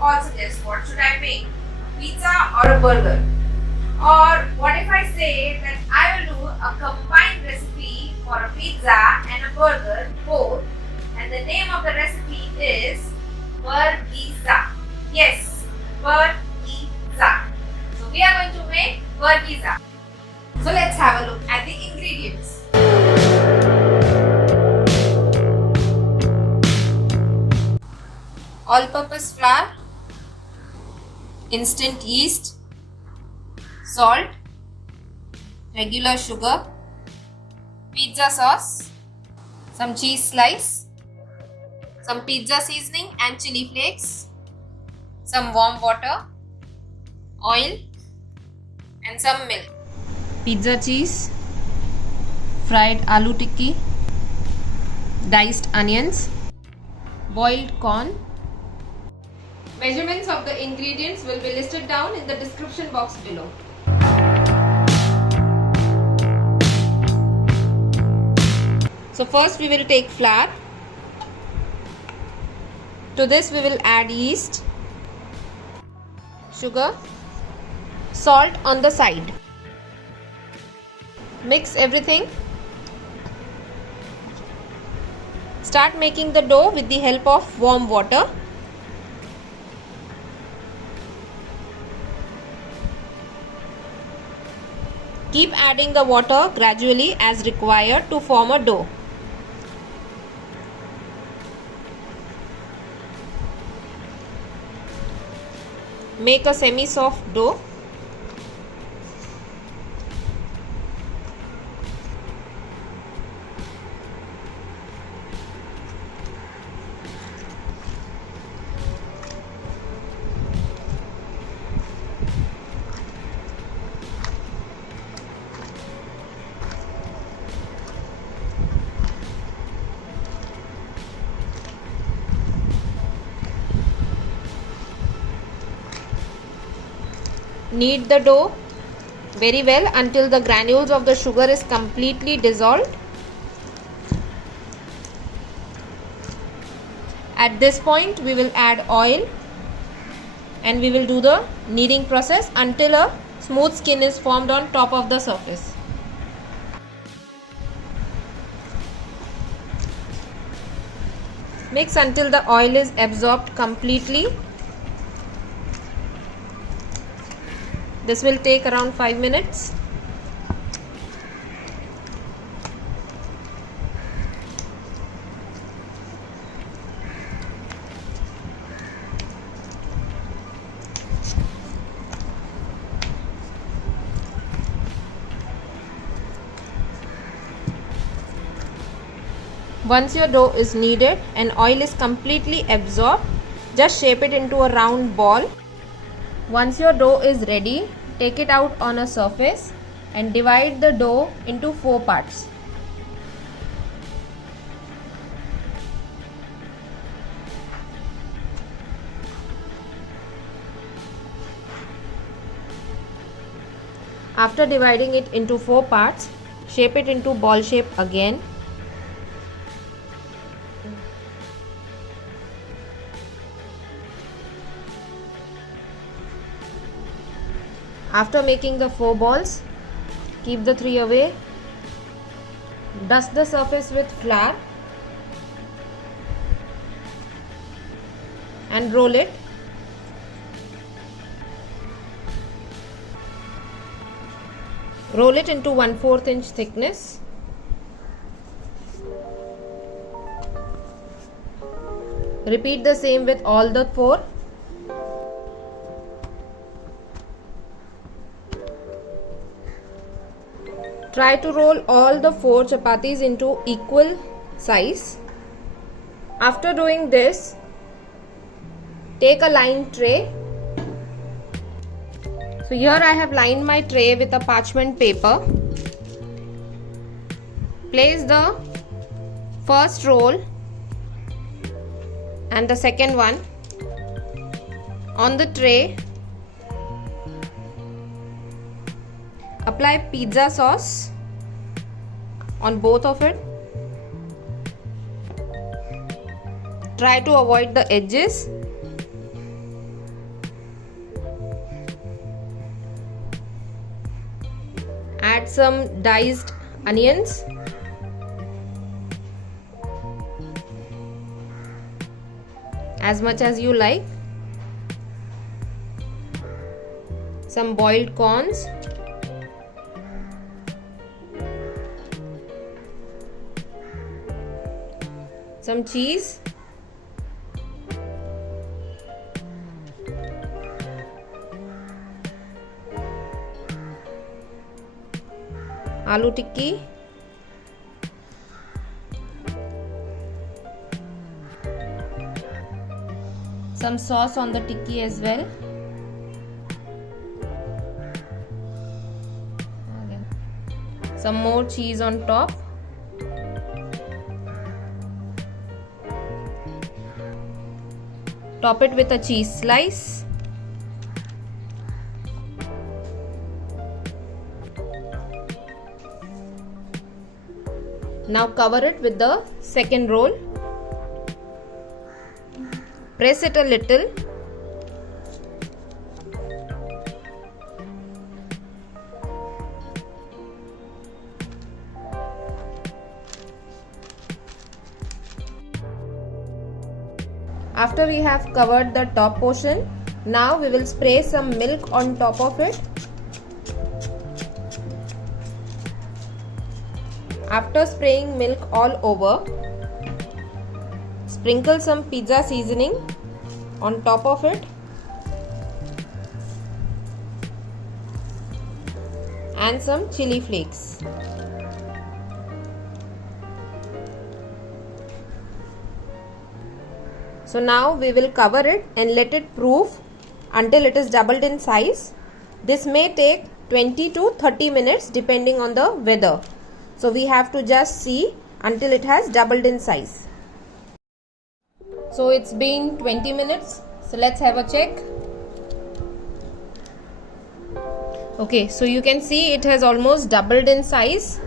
all suggest what should I make, pizza or a burger? Or what if I say that I will do a combined recipe for a pizza and a burger both, and the name of the recipe is burgizza. Yes, burgizza. So we are going to make burgizza. So let's have a look at the ingredients. All-purpose flour, instant yeast, salt, regular sugar, pizza sauce, some cheese slice, some pizza seasoning and chili flakes, some warm water, oil and some milk. Pizza cheese, fried alootikki, diced onions, boiled corn. Measurements of the ingredients will be listed down in the description box below. So first we will take flour. To this we will add yeast, sugar, salt on the side. Mix everything. Start making the dough with the help of warm water. Keep adding the water gradually as required to form a dough. Make a semi-soft dough. Knead the dough very well until the granules of the sugar is completely dissolved. At this point we will add oil and we will do the kneading process until a smooth skin is formed on top of the surface. Mix until the oil is absorbed completely. This will take around 5 minutes. Once your dough is kneaded and oil is completely absorbed, just shape it into a round ball. Once your dough is ready, take it out on a surface and divide the dough into 4 parts. After dividing it into 4 parts, shape it into ball shape again. After making the 4 balls, keep the 3 away. Dust the surface with flour and roll it. Roll it into 1/4 inch thickness. Repeat the same with all the 4. Try to roll all the 4 chapatis into equal size. After doing this, take a lined tray. So here I have lined my tray with a parchment paper. Place the first roll and the second one on the tray. Apply pizza sauce on both of it. Try to avoid the edges. add some diced onions. As much as you like. Some boiled corns. Some cheese. Alootikki. Some sauce on the tikki as well. Some more cheese on top. Top it with a cheese slice. Now cover it with the second roll. Press it a little. After we have covered the top portion, now we will spray some milk on top of it. After spraying milk all over, sprinkle some pizza seasoning on top of it and some chili flakes. So now we will cover it and let it proof until it is doubled in size. This may take 20 to 30 minutes depending on the weather. So we have to just see until it has doubled in size. So it's been 20 minutes. So let's have a check. Okay, so you can see it has almost doubled in size.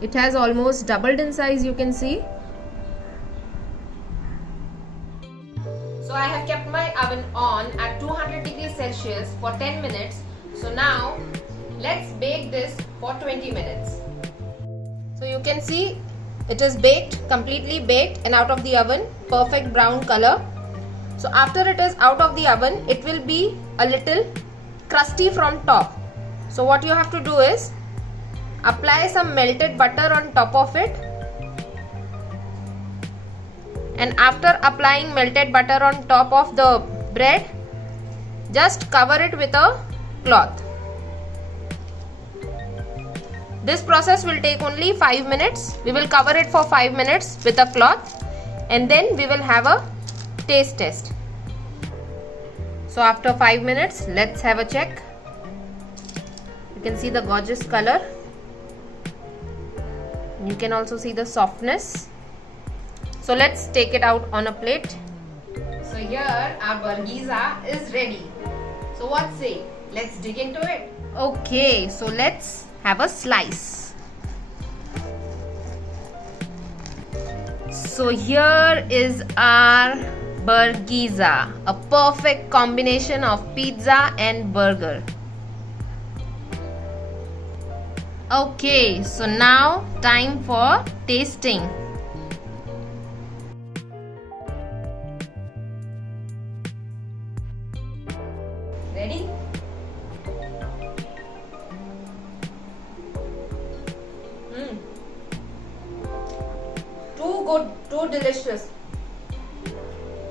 It has almost doubled in size, you can see. So I have kept my oven on at 200 degrees Celsius for 10 minutes. So now let's bake this for 20 minutes. So you can see it is baked, completely baked and out of the oven, perfect brown color. So after it is out of the oven, it will be a little crusty from top. So what you have to do is apply some melted butter on top of it, and after applying melted butter on top of the bread, just cover it with a cloth. This process will take only 5 minutes. We will cover it for 5 minutes with a cloth and then we will have a taste test. So after 5 minutes, let's have a check. You can see the gorgeous color. You can also see the softness. So let's take it out on a plate. So here our burgizza is ready. So what say? Let's dig into it. Okay, so let's have a slice. So here is our burgizza, a perfect combination of pizza and burger. Okay, so now time for tasting. Ready? Too good, too delicious.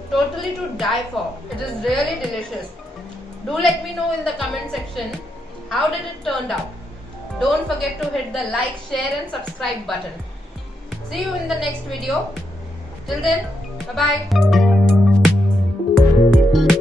Totally to die for. It is really delicious. Do let me know in the comment section how did it turn out. Don't forget to hit the like, share and subscribe button. See you in the next video. Till then, bye bye.